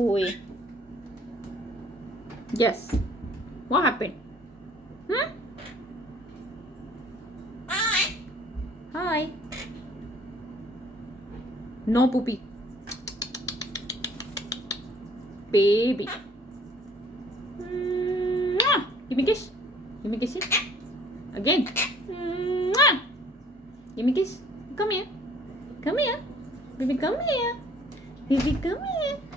boy. Yes. What happened? Hmm? Hi. No poopy. Baby. Mwah. Give me a kiss. Give me a kiss. Again. Mwah. Give me a kiss. Come here. Come here. Baby, come here. Baby, come here.